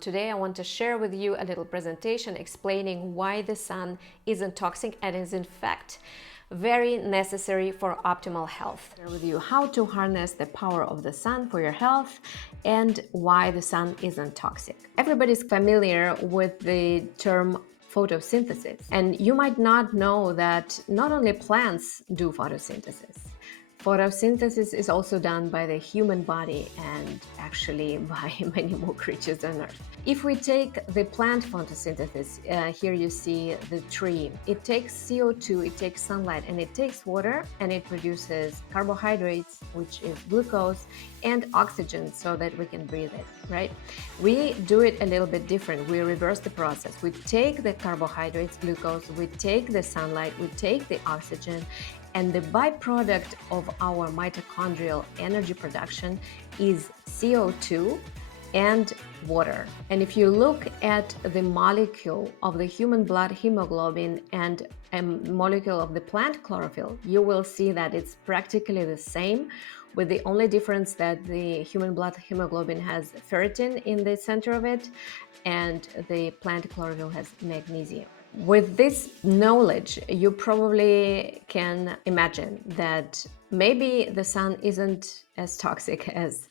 Today I want to share with you a little presentation explaining why the sun isn't toxic and is in fact very necessary for optimal health. Share with you how to harness the power of the sun for your health and why the sun isn't toxic. Everybody's familiar with the term photosynthesis, and you might not know that not only plants do photosynthesis. Photosynthesis is also done by the human body and actually by many more creatures on Earth. If we take the plant photosynthesis, here you see the tree. It takes CO2, it takes sunlight, and it takes water, and it produces carbohydrates, which is glucose, and oxygen so that we can breathe it, right? We do it a little bit different. We reverse the process. We take the carbohydrates, glucose, we take the sunlight, we take the oxygen, and the byproduct of our mitochondrial energy production is CO2 and water. And if you look at the molecule of the human blood hemoglobin and a molecule of the plant chlorophyll, you will see that it's practically the same, with the only difference that the human blood hemoglobin has ferritin in the center of it and the plant chlorophyll has magnesium. With this knowledge, you probably can imagine that maybe the sun isn't as toxic as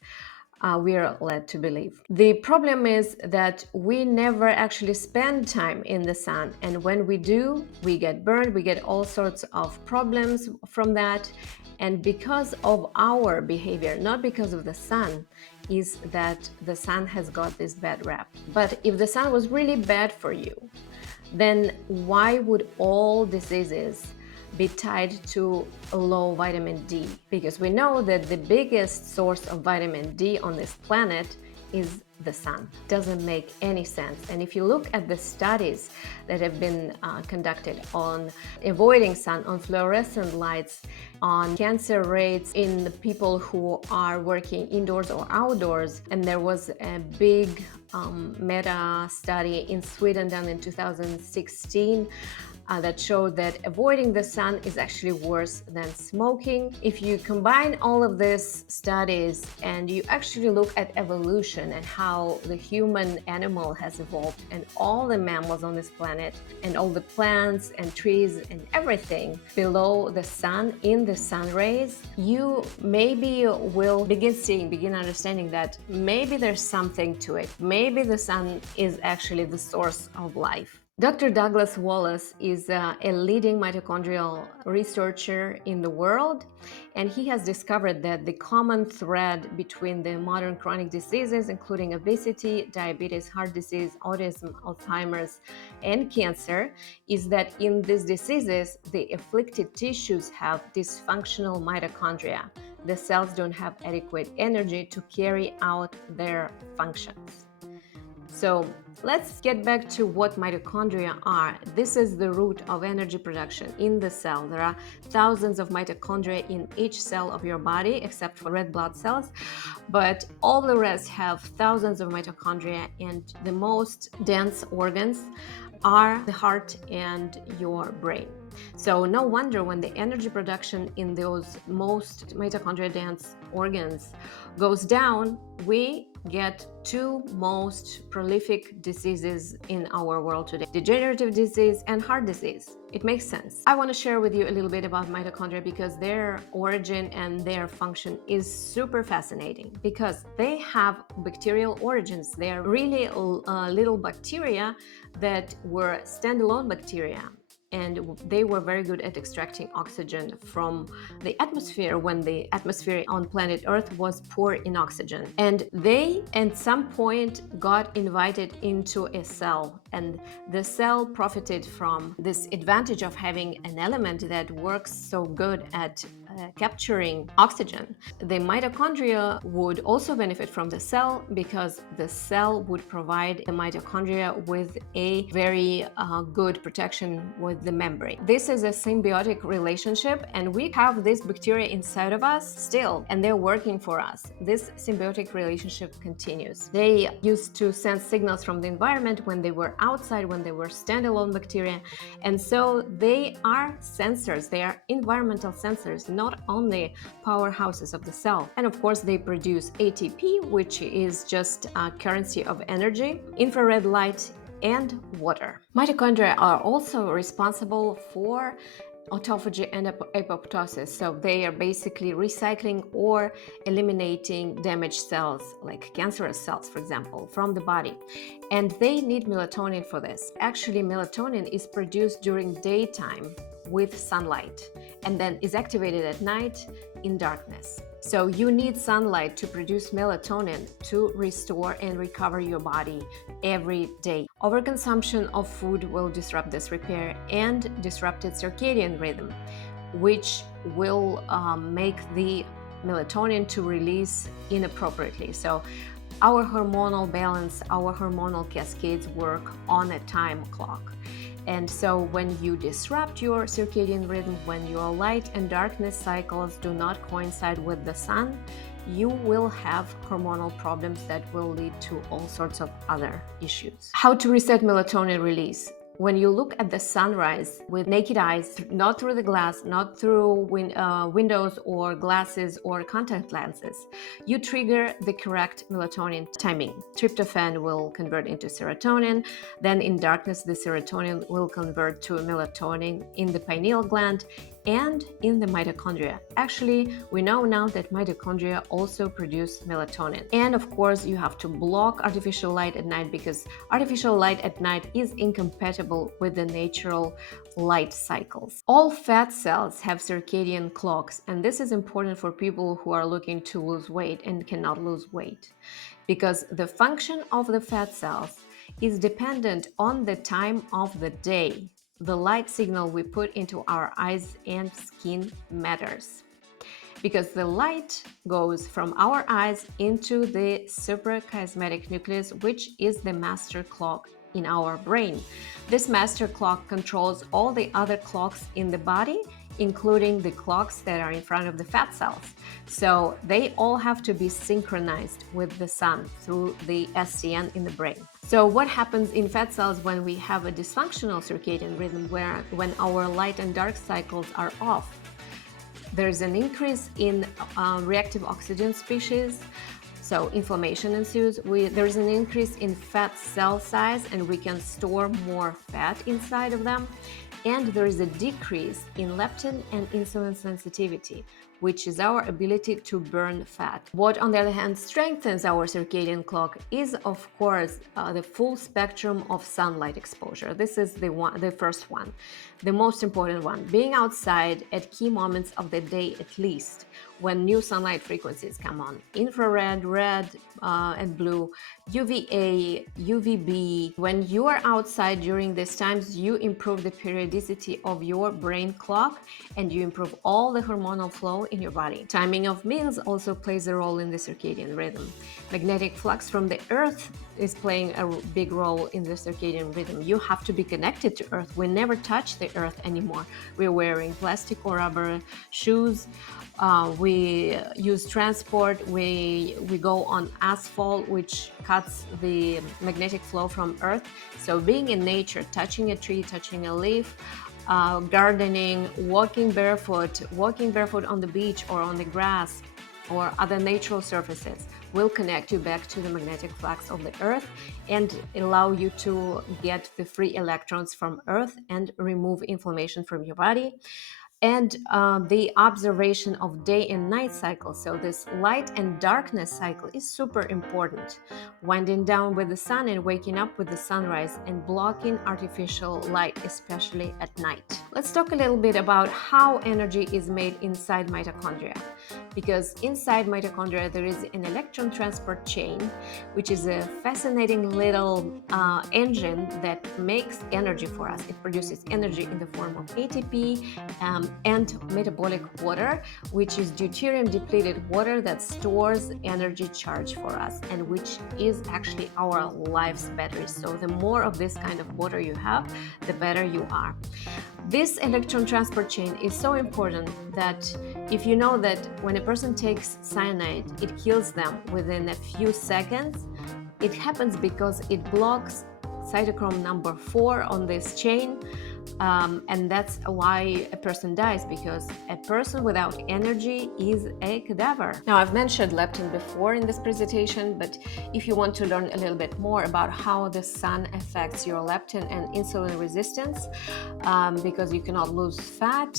we are led to believe. The problem is that we never actually spend time in the sun, and when we do, we get burned, we get all sorts of problems from that. And because of our behavior, not because of the sun, is that the sun has got this bad rap. But if the sun was really bad for you, then why would all diseases be tied to low vitamin D? Because we know that the biggest source of vitamin D on this planet is the sun. Doesn't make any sense. And if you look at the studies that have been conducted on avoiding sun, on fluorescent lights, on cancer rates in the people who are working indoors or outdoors, and there was a big meta study in Sweden done in 2016 that showed that avoiding the sun is actually worse than smoking. If you combine all of these studies and you actually look at evolution and how the human animal has evolved and all the mammals on this planet and all the plants and trees and everything below the sun, in the sun rays, you maybe will begin understanding that maybe there's something to it. Maybe the sun is actually the source of life. Dr. Douglas Wallace is a leading mitochondrial researcher in the world, and he has discovered that the common thread between the modern chronic diseases, including obesity, diabetes, heart disease, autism, Alzheimer's, and cancer, is that in these diseases, the afflicted tissues have dysfunctional mitochondria. The cells don't have adequate energy to carry out their functions. So let's get back to what mitochondria are. This is the root of energy production in the cell. There are thousands of mitochondria in each cell of your body, except for red blood cells, but all the rest have thousands of mitochondria, and the most dense organs are the heart and your brain. So no wonder when the energy production in those most mitochondria dense organs goes down, we get two most prolific diseases in our world today: degenerative disease and heart disease. It makes sense. I want to share with you a little bit about mitochondria because their origin and their function is super fascinating, because they have bacterial origins. They are really little bacteria that were standalone bacteria, and they were very good at extracting oxygen from the atmosphere when the atmosphere on planet Earth was poor in oxygen. And they at some point got invited into a cell, and the cell profited from this advantage of having an element that works so good at capturing oxygen. The mitochondria would also benefit from the cell, because the cell would provide the mitochondria with a very good protection with the membrane. This is a symbiotic relationship, and we have this bacteria inside of us still, and they're working for us. This symbiotic relationship continues. They used to sense signals from the environment when they were outside, when they were standalone bacteria, and so they are sensors. They are environmental sensors, not not only powerhouses of the cell. And of course, they produce ATP, which is just a currency of energy, infrared light, and water. Mitochondria are also responsible for autophagy and apoptosis, so they are basically recycling or eliminating damaged cells, like cancerous cells, for example, from the body. And they need melatonin for this. Actually, melatonin is produced during daytime with sunlight and then is activated at night in darkness. So you need sunlight to produce melatonin to restore and recover your body every day. Overconsumption of food will disrupt this repair and disrupted circadian rhythm, which will make the melatonin to release inappropriately. So our hormonal balance, our hormonal cascades work on a time clock. And so when you disrupt your circadian rhythm, when your light and darkness cycles do not coincide with the sun, you will have hormonal problems that will lead to all sorts of other issues. How to reset melatonin release? When you look at the sunrise with naked eyes, not through the glass, not through windows or glasses or contact lenses, you trigger the correct melatonin timing. Tryptophan will convert into serotonin. Then in darkness, the serotonin will convert to melatonin in the pineal gland and in the mitochondria. Actually, we know now that mitochondria also produce melatonin. And of course, you have to block artificial light at night, because artificial light at night is incompatible with the natural light cycles. All fat cells have circadian clocks, and this is important for people who are looking to lose weight and cannot lose weight, because the function of the fat cells is dependent on the time of the day. The light signal we put into our eyes and skin matters, because the light goes from our eyes into the suprachiasmatic nucleus, which is the master clock in our brain. This master clock controls all the other clocks in the body, including the clocks that are in front of the fat cells. So they all have to be synchronized with the sun through the SCN in the brain. So what happens in fat cells when we have a dysfunctional circadian rhythm, when our light and dark cycles are off? There's an increase in reactive oxygen species, so inflammation ensues. There's an increase in fat cell size, and we can store more fat inside of them. And there is a decrease in leptin and insulin sensitivity, which is our ability to burn fat. What, on the other hand, strengthens our circadian clock is, of course, the full spectrum of sunlight exposure. This is the first one, the most important one. Being outside at key moments of the day, at least, when new sunlight frequencies come on: infrared, red, and blue, UVA, UVB. When you are outside during these times, you improve the periodicity of your brain clock and you improve all the hormonal flow in your body. Timing of meals also plays a role in the circadian rhythm. Magnetic flux from the earth is playing a big role in the circadian rhythm. You have to be connected to earth. We never touch the earth anymore. We're wearing plastic or rubber shoes. We use transport. We go on asphalt, which cuts the magnetic flow from earth. So being in nature, touching a tree, touching a leaf, gardening, walking barefoot on the beach or on the grass or other natural surfaces will connect you back to the magnetic flux of the earth and allow you to get the free electrons from earth and remove inflammation from your body. And the observation of day and night cycles. So this light and darkness cycle is super important. Winding down with the sun and waking up with the sunrise, and blocking artificial light, especially at night. Let's talk a little bit about how energy is made inside mitochondria. Because inside mitochondria there is an electron transport chain, which is a fascinating little engine that makes energy for us. It produces energy in the form of ATP and metabolic water, which is deuterium depleted water that stores energy charge for us, and which is actually our life's battery. So the more of this kind of water you have, the better you are. This electron transport chain is so important that if you know that when a person takes cyanide, it kills them within a few seconds, it happens because it blocks cytochrome number 4 on this chain, And that's why a person dies, because a person without energy is a cadaver. Now, I've mentioned leptin before in this presentation, but if you want to learn a little bit more about how the sun affects your leptin and insulin resistance, because you cannot lose fat,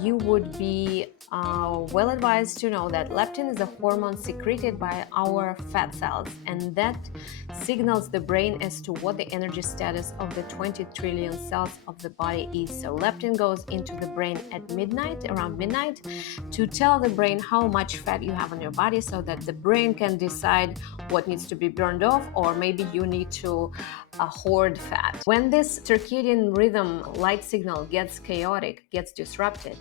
you would be well advised to know that leptin is a hormone secreted by our fat cells, and that signals the brain as to what the energy status of the 20 trillion cells of the body is. So leptin goes into the brain at midnight, around midnight, to tell the brain how much fat you have on your body, so that the brain can decide what needs to be burned off, or maybe you need to hoard fat. When this circadian rhythm light signal gets chaotic, gets disrupted,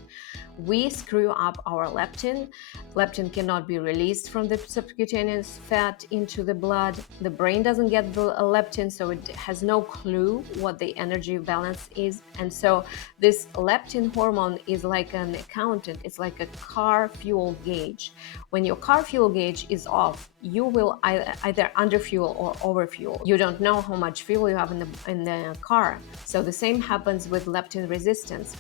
we screw up our leptin. Leptin cannot be released from the subcutaneous fat into the blood. The brain doesn't get the leptin, so it has no clue what the energy balance is. And so this leptin hormone is like an accountant. It's like a car fuel gauge. When your car fuel gauge is off, you will either underfuel or overfuel. You don't know how much fuel you have in the car. So the same happens with leptin resistance.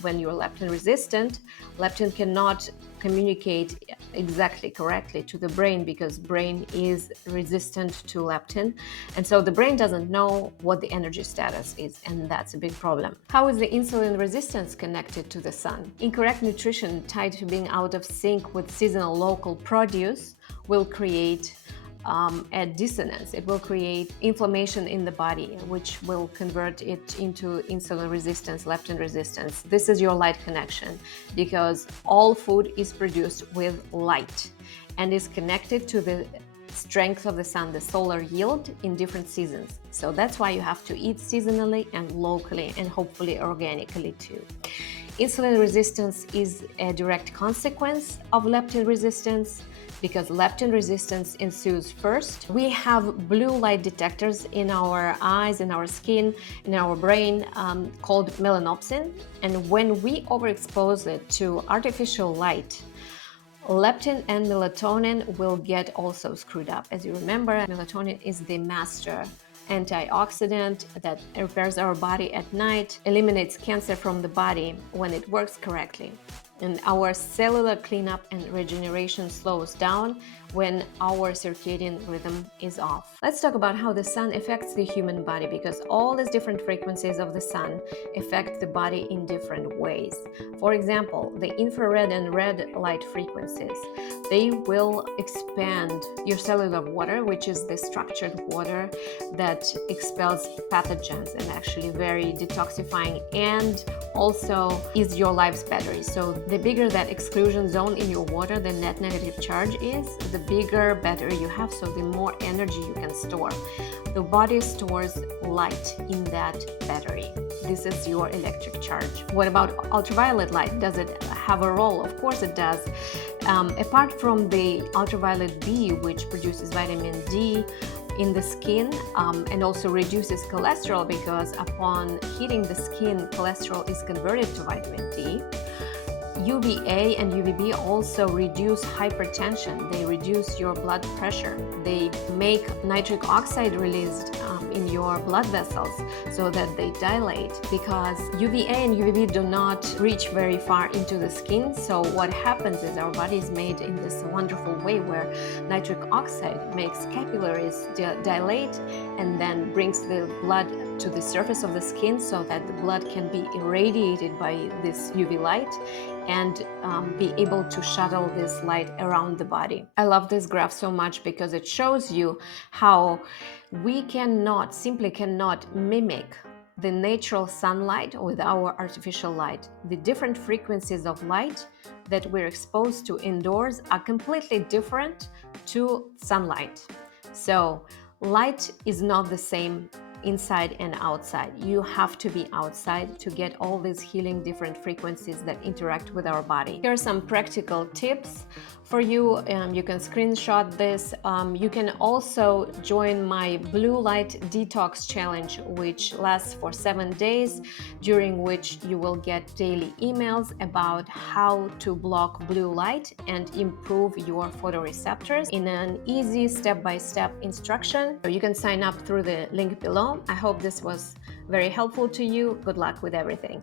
When you're leptin resistant, leptin cannot communicate exactly correctly to the brain, because brain is resistant to leptin, and so the brain doesn't know what the energy status is, and that's a big problem. How is the insulin resistance connected to the sun? Incorrect nutrition tied to being out of sync with seasonal local produce will create a dissonance. It will create inflammation in the body, which will convert it into insulin resistance, leptin resistance. This is your light connection, because all food is produced with light and is connected to the strength of the sun, the solar yield in different seasons. So that's why you have to eat seasonally and locally, and hopefully organically too. Insulin resistance is a direct consequence of leptin resistance, because leptin resistance ensues first. We have blue light detectors in our eyes, in our skin, in our brain, called melanopsin. And when we overexpose it to artificial light, leptin and melatonin will get also screwed up. As you remember, melatonin is the master antioxidant that repairs our body at night, eliminates cancer from the body when it works correctly. And our cellular cleanup and regeneration slows down when our circadian rhythm is off. Let's talk about how the sun affects the human body, because all these different frequencies of the sun affect the body in different ways. For example, the infrared and red light frequencies, they will expand your cellular water, which is the structured water that expels pathogens and actually very detoxifying, and also is your life's battery. So the bigger that exclusion zone in your water, the net negative charge is, the bigger battery you have, so the more energy you can store. The body stores light in that battery. This is your electric charge. What about ultraviolet light? Does it have a role? Of course it does. Apart from the ultraviolet B, which produces vitamin D in the skin, and also reduces cholesterol, because upon heating the skin, cholesterol is converted to vitamin D. UVA and UVB also reduce hypertension. They reduce your blood pressure. They make nitric oxide released in your blood vessels so that they dilate, because UVA and UVB do not reach very far into the skin. So what happens is our body is made in this wonderful way where nitric oxide makes capillaries dilate and then brings the blood to the surface of the skin, so that the blood can be irradiated by this UV light and be able to shuttle this light around the body. I love this graph so much because it shows you how we simply cannot mimic the natural sunlight with our artificial light. The different frequencies of light that we're exposed to indoors are completely different to sunlight. So light is not the same inside and outside. You have to be outside to get all these healing different frequencies that interact with our body. Here are some practical tips for you. You can screenshot this. You can also join my blue light detox challenge, which lasts for 7 days, during which you will get daily emails about how to block blue light and improve your photoreceptors in an easy step-by-step instruction. You can sign up through the link below. I hope this was very helpful to you. Good luck with everything.